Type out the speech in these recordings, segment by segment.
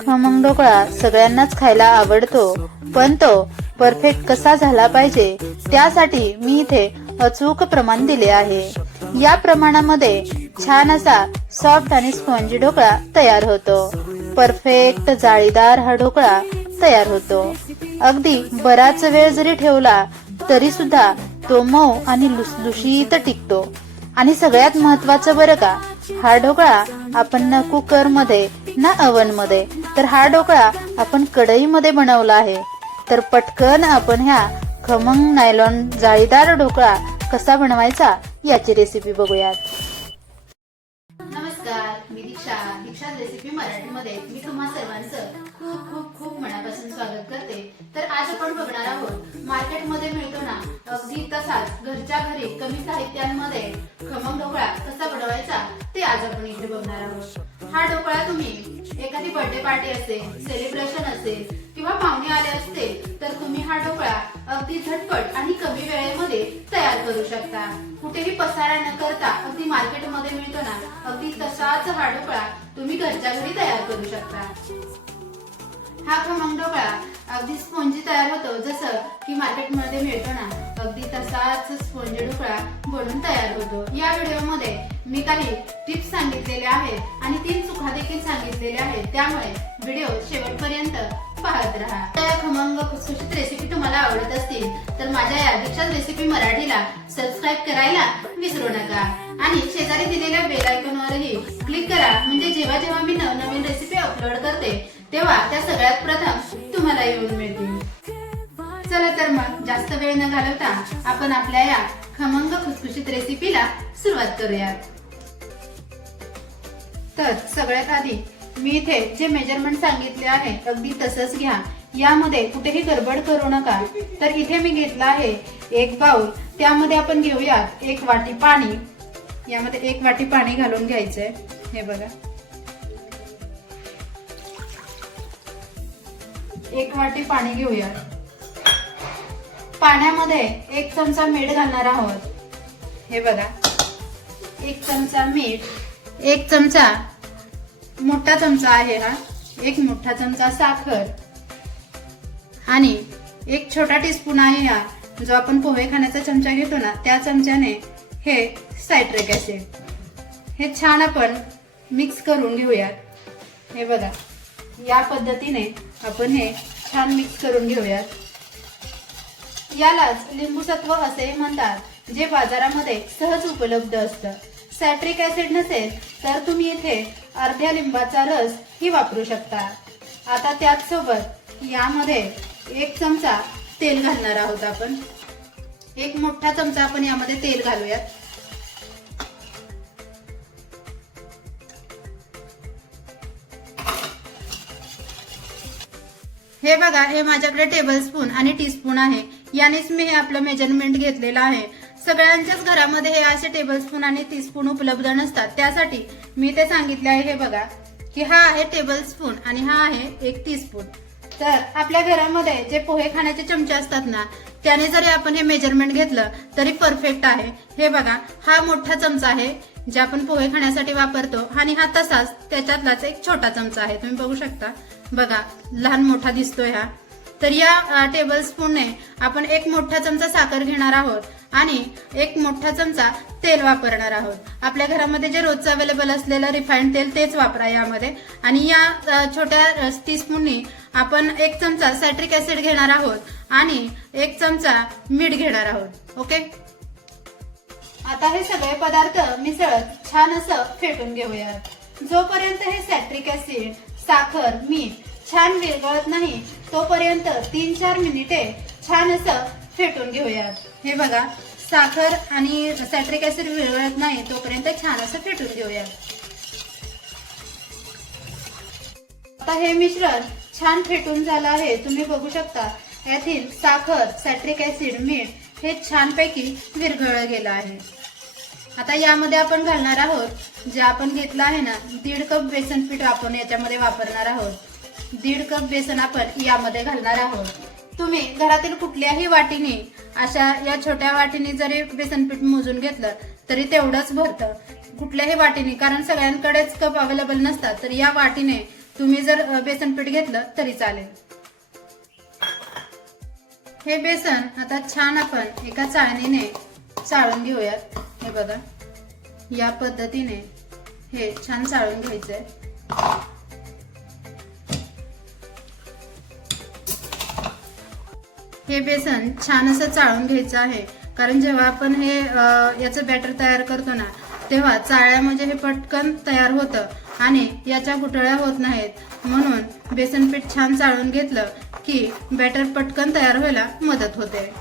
खमंग ढोकळा सगळ्यांनाच खायला आवडतो. पण तो परफेक्ट कसा झाला पाहिजे त्यासाठी मी इथे अचूक प्रमाण दिले आहे. या प्रमाणामध्ये छान असा सॉफ्ट आणि स्पॉन्जी ढोकळा तयार होतो. परफेक्ट जाळीदार हा ढोकळा तयार होतो. अगदी बराच वेळ जरी ठेवला तरी सुद्धा तो मऊ आणि लुसलुशीत टिकतो. आणि सगळ्यात महत्वाचं बरं का हा ढोकळा आपण कुकरमध्ये ना अवनमध्ये तर हा ढोकळा आपण कढईमध्ये बनवला आहे. तर पटकन आपण ह्या खमंग नायलॉन जाळीदार ढोकळा कसा बनवायचा याची रेसिपी बघूयात. नमस्कार मी दीक्षा. दीक्षा रेसिपी मराठीमध्ये. मी तुम्हा सर्वांचं खूप खूप खूप मनापासून स्वागत करते. तर आज आपण बघणार आहोत मार्केटमध्ये मिळतो ना अगदी तसाच घरच्या घरी कमी साहित्यांमध्ये खमंग ढोकळा कसा बनवायचा ते आज आपण इथे बघणार आहोत. हा ढोकळा तुम्ही एखादी बर्थडे पार्टी असेल सेलिब्रेशन असेल किंवा पाहुणे आले असतील तर तुम्ही हा ढोकळा अगदी झटपट आणि कमी वेळेमध्ये तयार करू शकता. कुठेही पसारा न करता अगदी मार्केटमध्ये मिळतो ना अगदी तसाच हा ढोकळा तुम्ही घरच्या घरी तयार करू शकता. हा खमंग ढोकळा अगदी स्पोंजी तयार होतो जसं की मार्केटमध्ये मिळतो ना. अगदी तसाच स्पोंजी ढोकळा बनून तयार होतो. या व्हिडिओमध्ये मी काही टिप्स सांगितलेल्या आहेत आणि तीन चुका देखील सांगितलेल्या आहेत. त्यामुळे व्हिडिओ शेवटपर्यंत पाहत राहा. त्या खमंग खुसखुशीत रेसिपी तुम्हाला आवडत असतील तर माझ्या या दीक्षात रेसिपी मराठीला सबस्क्राईब करायला विसरू नका. आणि शेजारी दिलेल्या बेल आयकॉनवरही क्लिक करा. म्हणजे जेव्हा जेव्हा मी नवनवीन रेसिपी अपलोड करते तेव्हा त्या सगळ्यात प्रथम तुम्हाला येऊन मिळतील. चला तर मग जास्त वेळ न घालवता आपण आपल्या या खमंग खुसखुशीत रेसिपीला सुरुवात करूयात. तर सगळ्यात आधी मी इथे जे मेजरमेंट सांगितले आहे अगदी तसंच घ्या. यामध्ये कुठेही गडबड करू नका. तर इथे मी घेतला आहे एक बाउल. त्यामध्ये आपण घेऊयात एक वाटी पाणी. यामध्ये एक वाटी पाणी घालून घ्यायचंय. हे बघा. एक वाटी पाणी घेऊयात. पाण्यामध्ये एक चमचा मीठ घालणार आहोत. हे बघा. एक चमचा मीठ एक चमचा मोठा चमचा आहे हा एक मोठा चमचा साखर आणि एक छोटा टीस्पून आहे हा जो आपण पोहे खाण्याचा चमचा घेतो ना त्या चमच्याने हे सायट्रिक ॲसिड हे छान आपण मिक्स करून घेऊयात हे बघा. या पद्धतीने आपण हे छान मिक्स करून घेऊयात. यालाच लिंबूसत्व असे म्हणतात जे बाजारामध्ये सहज उपलब्ध असतं. सॅट्रिक ऍसिड नसेल तर तुम्ही इथे अर्ध्या लिंबाचा रस ही वापरू शकता. आता त्याच सोबत यामध्ये एक चमचा तेल घालणार आहोत आपण. एक मोठा चमचा आपण यामध्ये तेल घालूयात. हे बघा हे माझ्याकडे टेबल स्पून आणि टीस्पून आहे. यानेच मी हे आपलं मेजरमेंट घेतलेलं आहे. सगळ्यांच्याच घरामध्ये हे असे टेबल स्पून आणि टीस्पून उपलब्ध नसतात. त्यासाठी मी ते सांगितले आहे हे बघा की हा आहे टेबल स्पून आणि हा आहे एक टीस्पून तर आपल्या घरामध्ये जे पोहे खाण्याचे चमचे असतात ना त्याने जरी आपण हे मेजरमेंट घेतलं तरी परफेक्ट आहे. हे बघा हा मोठा चमचा आहे जे आपण पोहे खाण्यासाठी वापरतो आणि हा तसाच त्याच्यातलाच एक छोटा चमचा आहे. तुम्ही बघू शकता. बघा लहान मोठा दिसतोय हा. तर या टेबल स्पूनने आपण एक मोठा चमचा साखर घेणार आहोत आणि एक मोठा चमचा तेल वापरणार आहोत. आपल्या घरामध्ये जे रोजचं अवेलेबल असलेलं रिफाईंड तेल तेच वापरा यामध्ये. आणि या छोट्या टीस्पूननी आपण एक चमचा सॅट्रिक ऍसिड घेणार आहोत आणि एक चमचा मीठ घेणार आहोत. ओके आता हे सगळे पदार्थ मिसळत छान असं फेटून घेऊयात. जोपर्यंत हे सॅट्रिक ऍसिड साखर मीठ छान विरघळत नाही तोपर्यंत तीन चार मिनिटे छान असं फेटून घेऊयात. हे बघा साखर आणि सॅट्रिक ऍसिड विरघळत नाही तोपर्यंत छान असं फेटून घेऊयात. आता हे मिश्रण छान फेटून झालं आहे तुम्ही बघू शकता यातील साखर सॅट्रिक ऍसिड मीठ हे छानपैकी विरघळलं गेलं आहे. आता यामध्ये आपण घालणार आहोत जे आपण घेतलं आहे ना दीड कप बेसन पीठ आपण याच्यामध्ये वापरणार आहोत. दीड कप बेसन आपण यामध्ये घालणार आहोत. तुम्ही घरातील कुठल्याही वाटीने अशा या छोट्या वाटीने जरी बेसन पीठ मोजून घेतलं तरी तेवढंच भरतं. कुठल्याही वाटीने कारण सगळ्यांकडेच कप अवेलेबल नसतात तर या वाटीने तुम्ही जर बेसन पीठ घेतलं तरी चालेल. हे बेसन आता छान आपण एका चाळणीने चाळून घेऊयात. हे बघा या पद्धतीने हे छान चाळून घ्यायचंय. हे बेसन छान असं चाळून घ्यायचं आहे. कारण जेव्हा आपण हे याचं बॅटर तयार करतो ना तेव्हा चाळ्या म्हणजे हे पटकन तयार होतं आणि याच्या गुटळ्या होत नाहीत. म्हणून बेसन पीठ छान चाळून घेतलं की बॅटर पटकन तयार व्हायला मदत होते.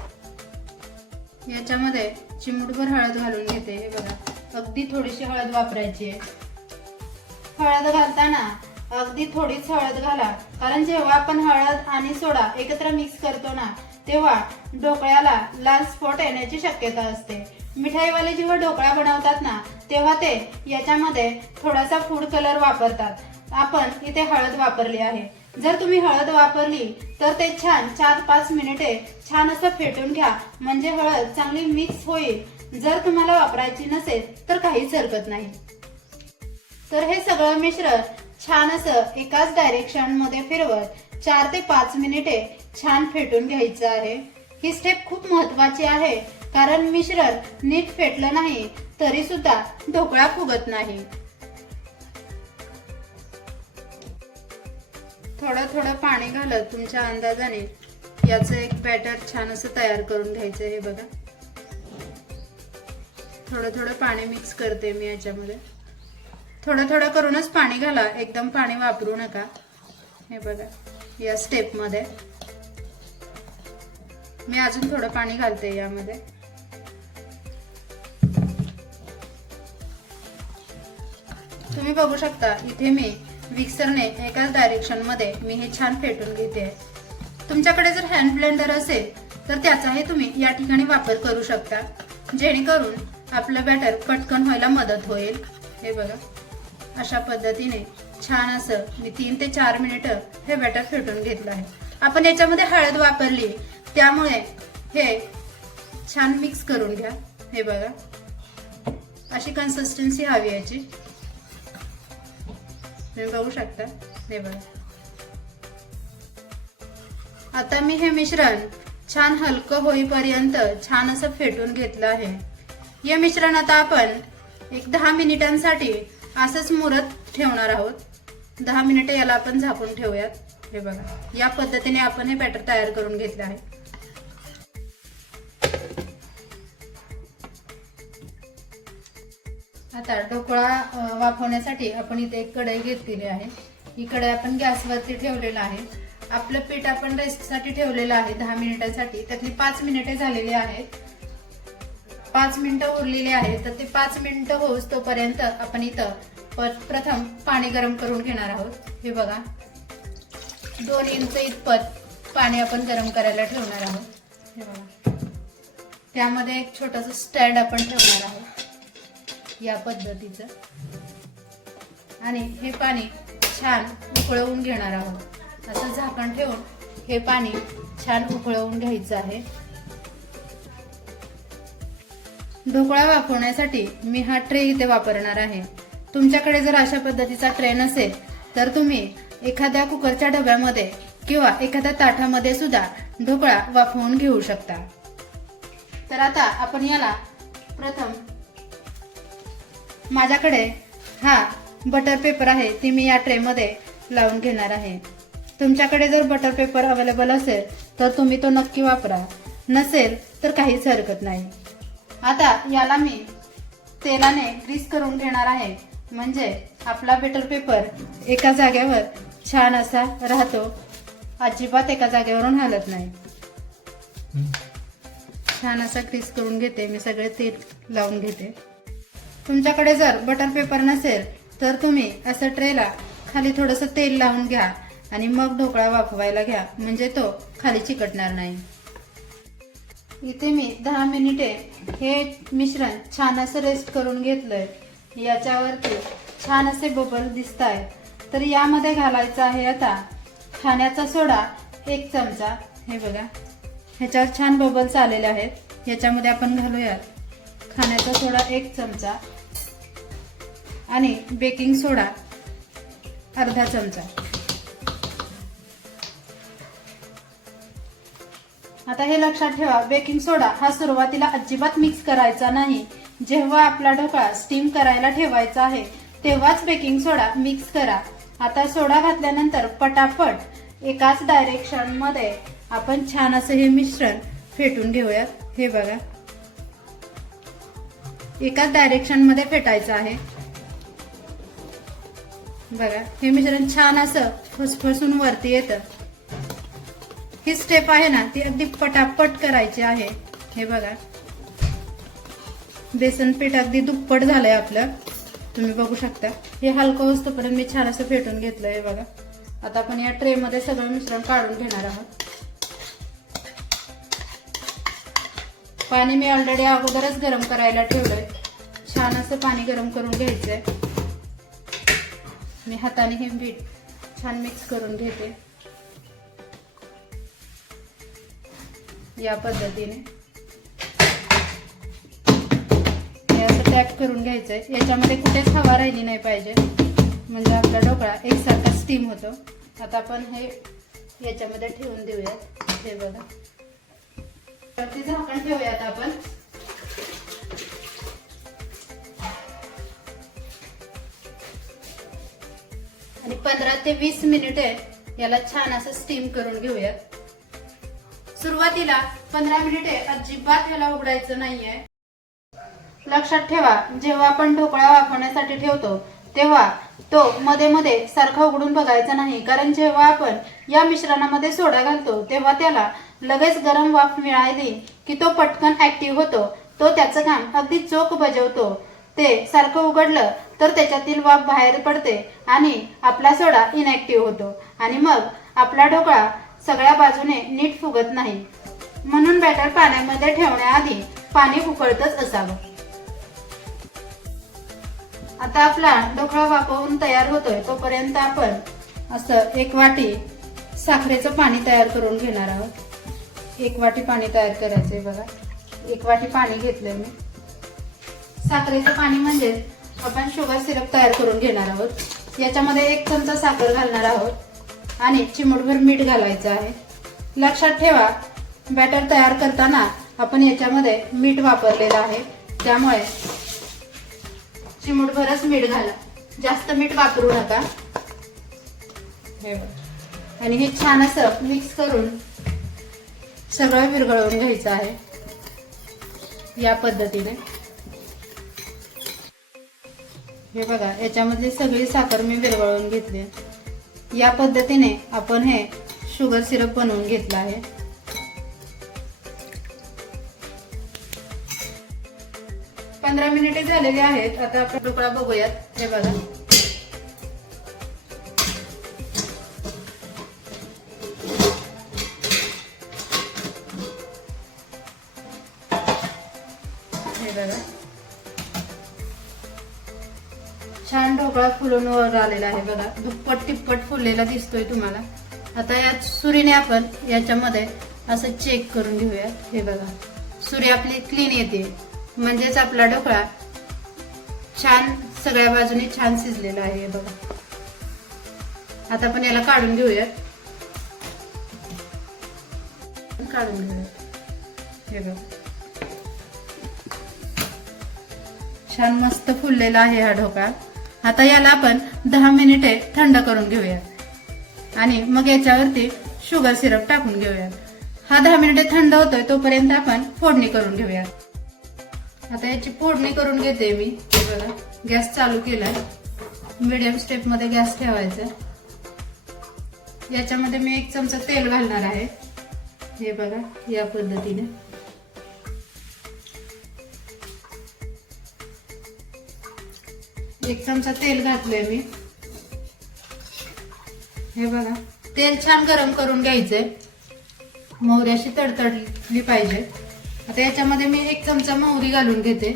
याच्यामध्ये चिमूटभर हळद घालून घेते. हे बघा अगदी थोडीशी हळद वापरायची आहे. हळद घालताना अगदी थोडीच हळद घाला. कारण जेव्हा आपण हळद आणि सोडा एकत्र मिक्स करतो ना तेव्हा ढोकळ्याला लाल स्पॉट येण्याची शक्यता असते. मिठाईवाले जेव्हा ढोकळा बनवतात ना तेव्हा ते याच्यामध्ये थोडासा फूड कलर वापरतात. आपण इथे हळद वापरली आहे. जर तुम्ही हळद वापरली तर ते छान चार पाच मिनिटे छान असं फेटून घ्या. म्हणजे हळद चांगली मिक्स होईल. जर तुम्हाला वापरायची नसेल तर काहीच हरकत नाही. तर हे सगळं मिश्रण छान असं एकाच डायरेक्शनमध्ये फिरवत चार ते पाच मिनिटे छान फेटून घ्यायचं आहे. ही स्टेप खूप महत्वाची आहे कारण मिश्रण नीट फेटलं नाही तरी सुद्धा ढोकळा फुगत नाही. थोडं थोडं पाणी घालत तुमच्या अंदाजाने याचं एक बॅटर छान असं तयार करून घ्यायचं हे बघा. थोडं थोडं पाणी मिक्स करते मी याच्यामध्ये. थोडं थोडं करूनच पाणी घाला. एकदम पाणी वापरू नका. हे बघा या स्टेपमध्ये मी अजून थोडं पाणी घालते यामध्ये. तुम्ही बघू शकता इथे मी मिक्सरने एकाच डायरेक्शनमध्ये मी हे छान फेटून घेते. तुमच्याकडे जर हँड ब्लेंडर असेल तर त्याचाही तुम्ही या ठिकाणी वापर करू शकता. जेणेकरून आपलं बॅटर पटकन व्हायला मदत होईल. हे बघा. अशा पद्धतीने छान असं मी तीन ते चार मिनिटं हे बॅटर फेटून घेतलं आहे. आपण याच्यामध्ये हळद वापरली त्यामुळे हे छान मिक्स करून घ्या. हे बघा. अशी कन्सिस्टन्सी हवी याची. तुम्ही बघू शकता. हे बघा. आता मी हे मिश्रण छान हलकं होईपर्यंत छान असं फेटून घेतलं आहे. या मिश्रण आता आपण एक दहा मिनिटांसाठी असंच मुरत ठेवणार आहोत. दहा मिनिटं याला आपण झाकून ठेवूयात. हे बघा या पद्धतीने आपण हे बॅटर तयार करून घेतलं आहे. आता ढोकळा वाफवण्यासाठी आपण इथे एक कढई घेतलेली आहे. ही कढई आपण गॅसवरती ठेवलेलं आहे. आपलं पीठ आपण रेस्टसाठी ठेवलेलं आहे दहा मिनिटांसाठी. त्यातली पाच मिनिटे झालेली आहेत. पाच मिनिटं उरलेली आहेत तर ते पाच मिनिटं होऊस तोपर्यंत आपण इथं प्रथम पाणी गरम करून घेणार आहोत. हे बघा. दोन इंच इतपत पाणी आपण गरम करायला ठेवणार आहोत. हे बघा. त्यामध्ये एक छोटस स्टँड आपण ठेवणार आहोत. या पद्धतीचं. आणि हे पाणी छान उकळवून घेणार आहोत. असं झाकण ठेवून हे पाणी छान उकळवून घ्यायचं आहे. ढोकळा वाफवण्यासाठी मी हा ट्रे इथे वापरणार आहे. तुमच्याकडे जर अशा पद्धतीचा ट्रे नसेल तर तुम्ही एखाद्या कुकरच्या डब्यामध्ये किंवा एखाद्या ताटामध्ये सुद्धा ढोकळा वाफवून घेऊ शकता. तर आता आपण याला प्रथम माझ्याकडे हा बटर पेपर आहे ती मी या ट्रेमध्ये लावून घेणार आहे. तुमच्याकडे जर बटर पेपर अवेलेबल असेल तर तुम्ही तो नक्की वापरा. नसेल तर काहीच हरकत नाही. आता याला मी तेलाने ग्रीस करून घेणार आहे. म्हणजे आपला बेटर पेपर एका जागेवर छान असा राहतो. अजिबात एका जागेवरून हलत नाही. छान असा ग्रीस करून घेते. मी सगळे तेल लावून घेते. तुमच्याकडे जर बटर पेपर नसेल तर तुम्ही असं ट्रेला खाली थोडंसं तेल लावून घ्या आणि मग ढोकळा वाफवायला घ्या. म्हणजे तो खाली चिकटणार नाही. इथे मी दहा मिनिटे हे मिश्रण छान असं रेस्ट करून घेतलंय. याच्यावरती छान असे बबल दिसत आहेत तर यामध्ये घालायचं आहे आता खाण्याचा सोडा एक चमचा. हे बघा. ह्याच्यावर छान बबल्स आलेले आहेत. याच्यामध्ये आपण घालूयात. खाण्याचा सोडा एक चमचा. आणि बेकिंग सोडा अर्धा चमचा. आता हे लक्षात ठेवा बेकिंग सोडा हा सुरुवातीला अजिबात मिक्स करायचा नाही. जेव्हा आपला ढोकळा स्टीम करायला ठेवायचा आहे तेव्हाच बेकिंग सोडा मिक्स करा. आता सोडा घातल्यानंतर पटापट एकाच डायरेक्शनमध्ये आपण छान असं हे मिश्रण फेटून घेऊयात. हे बघा. एकाच डायरेक्शनमध्ये फेटायचं आहे. बघा हे मिश्रण छान असं फसफसून वरती येतं. ही स्टेप आहे ना ती अगदी पटापट करायची आहे. हे बघा. बेसन पीठ अगदी दुप्पट झालंय आपलं. तुम्ही बघू शकता. हे हलकं वस्तूपर्यंत मी छान असं फेटून घेतलंय हे बघा. आता आपण या ट्रेमध्ये सगळं मिश्रण काढून घेणार आहोत. पाणी मी ऑलरेडी अगोदरच गरम करायला ठेवलंय. छान असं पाणी गरम करून घ्यायचंय. मी हाताने हे बीट छान मिक्स करून घेते. या पद्धतीने. हे असं टॅप करून घ्यायचंय. याच्यामध्ये कुठेच हवा राहिली नाही पाहिजे. म्हणजे आपला ढोकळा एकसारखा स्टीम होतो. आता आपण हे याच्यामध्ये ठेवून देऊयात. हे बघा. तर ते झाकण ठेवूयात आपण. आणि पंधरा ते वीस मिनिटे याला छान असं स्टीम करून घेऊयात. सुरुवातीला पंधरा मिनिटे अजिबात याला उघडायचं नाहीये. लक्षात ठेवा जेव्हा आपण ढोकळा वाफवण्यासाठी ठेवतो तेव्हा तो मध्ये मध्ये सारखा उघडून बघायचा नाही. कारण जेव्हा आपण या मिश्रणामध्ये सोडा घालतो तेव्हा त्याला लगेच गरम वाफ मिळाली की तो पटकन ऍक्टिव्ह होतो. तो त्याचं काम अगदी चोख बजावतो. ते सारखं उघडलं तर त्याच्यातील वाफ बाहेर पडते आणि आपला सोडा इनॅक्टिव्ह होतो. आणि मग आपला ढोकळा सगळ्या बाजूने नीट फुगत नाही. म्हणून बॅटर पाण्यामध्ये ठेवण्याआधी पाणी उकळतच असावं. आता आपला ढोकळा वापरून तयार होतोय तोपर्यंत आपण असं एक वाटी साखरेचं पाणी तयार करून घेणार आहोत. एक वाटी पाणी तयार करायचंय बघा. एक वाटी पाणी घेतलंय मी. साखरेचं पाणी म्हणजे आपण शुगर सिरप तयार करून घेणार आहोत. याच्यामध्ये एक चमचा साखर घालणार आहोत. आणि चिमूटभर मीठ घालायचं आहे. लक्षात ठेवा बॅटर तयार करताना आपण याच्यामध्ये मीठ वापरलेलं आहे. त्यामुळे चिमूटभरच मीठ घाला. जास्त मीठ वापरू नका. हे आणि हे छान असं मिक्स करून सगळं विरघळवून घ्यायचं आहे. या पद्धतीने. हे बघा याच्यामधली सगळी साखर मी विरघळवून घेतली या पद्धतीने आपण हे शुगर सिरप बनवून घेतलं आहे. पंधरा मिनिटे झालेली आहेत. आता आपण ढोकळा बघूयात. हे बघा. फुलून वर आलेला आहे बघा. दुप्पट तिप्पट फुललेला दिसतोय तुम्हाला. आता या सुरीने आपण याच्यामध्ये असं चेक करून घेऊया. हे बघा. सुरी आपली क्लीन येते. म्हणजेच आपला ढोकळा छान सगळ्या बाजूने छान शिजलेला आहे हे बघा. आता आपण याला काढून घेऊयात काढून घेऊया. हे बघा. छान मस्त फुललेला आहे हा ढोकळा. आता याला आपण दहा मिनिटे थंड करून घेऊया. आणि मग याच्यावरती शुगर सिरप टाकून घेऊया. हा दहा मिनिटे थंड होतोय तोपर्यंत आपण फोडणी करून घेऊया. आता याची फोडणी करून घेते मी. हे बघा गॅस चालू केलाय. मिडियम स्टेपमध्ये गॅस ठेवायचा. याच्यामध्ये मी एक चमचा तेल घालणार आहे. हे बघा या पद्धतीने. एक चमचा तेल घातलंय मी. हे बघा तेल छान गरम करून घ्यायचंय. मोहरी अशी तडतडली पाहिजे. आता याच्यामध्ये मी एक चमचा मोहरी घालून घेते.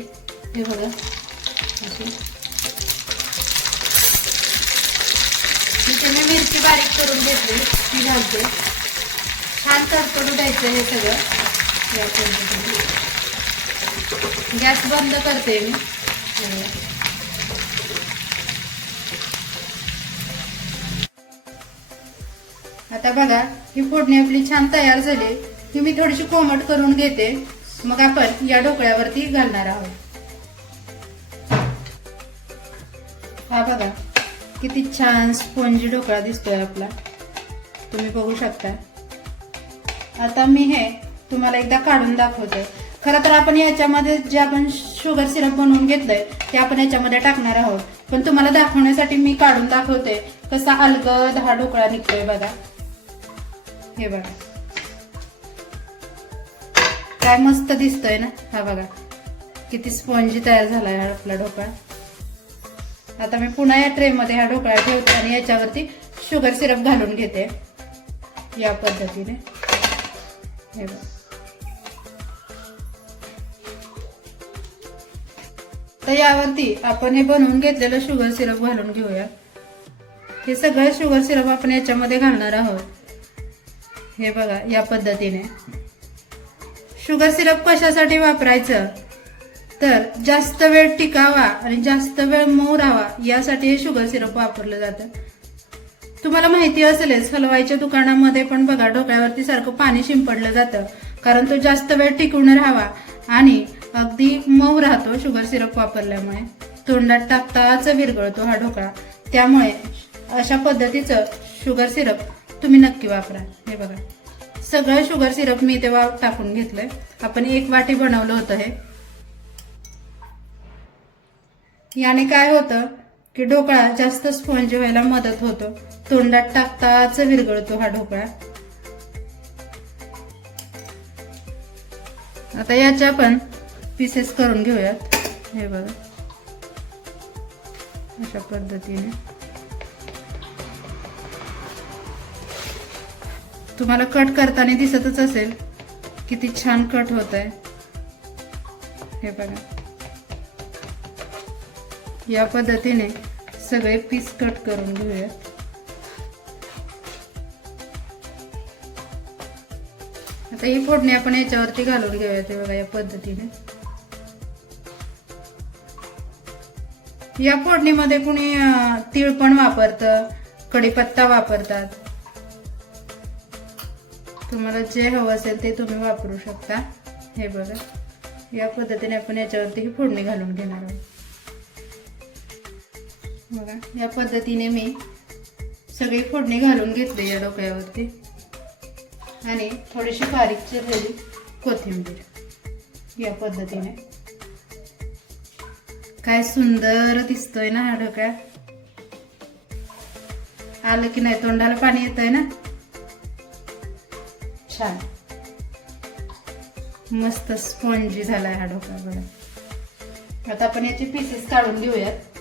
हे बघा अशी. मी मिरची बारीक करून घेतली ती घालते. छान तडतडू द्यायचं हे सगळं. गॅस बंद करते मी. आता बघा ही फोडणी आपली छान तयार झाली. की मी थोडीशी कोमट करून घेते. मग आपण या ढोकळ्यावरती घालणार आहोत. हा बघा किती छान स्पंजी ढोकळा दिसतोय आपला. तुम्ही बघू शकता. आता मी हे तुम्हाला एकदा काढून दाखवते. खरं तर आपण याच्यामध्ये जे आपण शुगर सिरप बनवून घेतलंय ते आपण याच्यामध्ये टाकणार आहोत. पण तुम्हाला दाखवण्यासाठी मी काढून दाखवते कसा अलगद हा ढोकळा निघतोय बघा. हे बघा. काय मस्त दिसतोय ना? हा बघा. किती स्पॉन्जी तयार झाला हा आपला ढोकळा. आता मी पुन्हा या ट्रेमध्ये हा ढोकळा ठेवते आणि याच्यावरती शुगर सिरप घालून घेते. या पद्धतीने. हे बघा. तर यावरती आपण हे बनवून घेतलेलं शुगर सिरप घालून घेऊया. हे सगळं शुगर सिरप आपण याच्यामध्ये घालणार आहोत. हे बघा या पद्धतीने. शुगर सिरप कशासाठी वापरायचं? तर जास्त वेळ टिकावा आणि जास्त वेळ मऊ राहावा यासाठी हे शुगर सिरप वापरलं जातं. तुम्हाला माहिती असेलच हलवाईच्या दुकानामध्ये पण बघा डोक्यावरती सारखं पाणी शिंपडलं जातं. कारण तो जास्त वेळ टिकून राहावा आणि अगदी मऊ राहतो शुगर सिरप वापरल्यामुळे. तोंडात टाकताच विरघळतो हा ढोकळा. त्यामुळे अशा पद्धतीचं शुगर सिरप तुम्ही नक्की वापरा. हे बघा. सगळं शुगर सिरप मी तेव्हा टाकून घेतलंय. आपण एक वाटी बनवलं होतं हे. याने काय होतं की ढोकळा जास्त स्पॉन्ज व्हायला मदत होतो. तोंडात टाकताच विरघळतो हा ढोकळा. आता याचे आपण पीसेस करून घेऊयात. हे बघा. अशा पद्धतीने. तुम्हाला कट करताना दिसतच असेल. किती छान कट होत आहे हे बघा. या पद्धतीने सगळे पीस कट करून घेऊयात. आता ही फोडणी आपण याच्यावरती घालून घेऊया ते बघा या पद्धतीने. या फोडणीमध्ये कुणी तीळ पण वापरतं कढीपत्ता वापरतात. तुम्हाला जे हवं असेल ते तुम्ही वापरू शकता. हे बघा. या पद्धतीने आपण याच्यावरती ही फोडणी घालून घेणार आहोत. बघा या पद्धतीने मी सगळी फोडणी घालून घेतली या डोक्यावरती. आणि थोडीशी बारीक चिरलेली कोथिंबीर या पद्धतीने. काय सुंदर दिसतोय ना हा ढोकळा आलं की नाही तोंडाला पाणी येतंय ना? छान. मस्त स्पॉन्जी झालाय हा ढोकळा बघा. आता आपण याचे पीसेस काढून घेऊयात.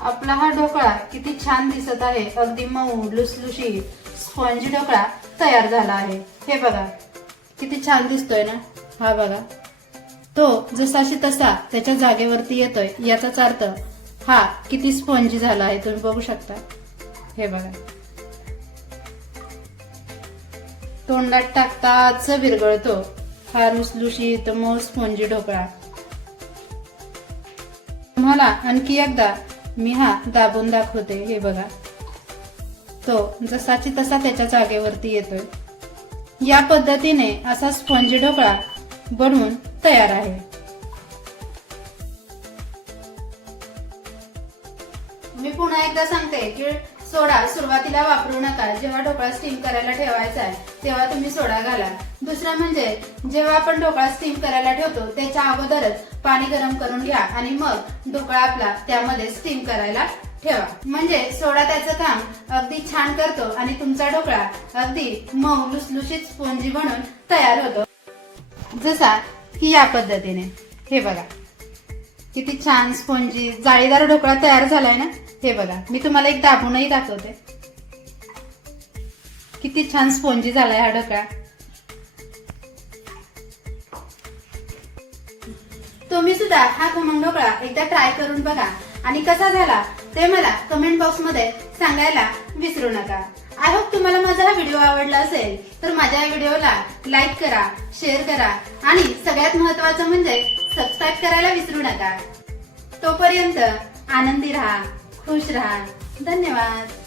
आपला हा ढोकळा किती छान दिसत आहे. अगदी मऊ लुसलुशी स्पॉन्जी ढोकळा तयार झाला आहे. हे बघा किती छान दिसतोय ना? हा बघा. तो जसाशी तसा त्याच्या जागेवरती येतोय. याचाच अर्थ हा किती स्पॉन्जी झाला आहे तुम्ही बघू शकता. हे बघा. तोंडात टाकताच विरगळतो फार उचलुशीत मऊ स्पोंजी ढोकळा. तुम्हाला आणखी एकदा मी हा दाबून दाखवते हे बघा. तो जसाची तसा त्याच्या जागेवरती येतोय. या पद्धतीने असा स्पंजी ढोकळा बनवून तयार आहे. मी पुन्हा एकदा सांगते की सोडा सुरुवातीला वापरू नका. जेव्हा ढोकळा स्टीम करायला ठेवायचा आहे तेव्हा तुम्ही सोडा घाला. दुसरं म्हणजे जेव्हा आपण ढोकळा स्टीम करायला ठेवतो त्याच्या अगोदरच पाणी गरम करून घ्या आणि मग ढोकळा आपला त्यामध्ये स्टीम करायला ठेवा. म्हणजे सोडा त्याचं काम अगदी छान करतो आणि तुमचा ढोकळा अगदी मऊ लुसलुशीत स्पोंजी बनून तयार होतो. जसा की या पद्धतीने. हे बघा. किती छान स्पोंजी जाळीदार ढोकळा तयार झालाय ना? हे बघा मी तुम्हाला एक दाबूनही दाखवते. किती छान स्पोंजी झालाय हा ढोकळा. तुम्ही सुद्धा हा खमंग ढोकळा एकदा ट्राय करून बघा. आणि कसा झाला ते मला कमेंट बॉक्समध्ये सांगायला विसरू नका. आय होप तुम्हाला माझा हा व्हिडिओ आवडला असेल तर माझ्या या व्हिडिओला लाईक करा शेअर करा. आणि सगळ्यात महत्वाचं म्हणजे सबस्क्राईब करायला विसरू नका. तोपर्यंत आनंदी राहा. खुश राहा धन्यवाद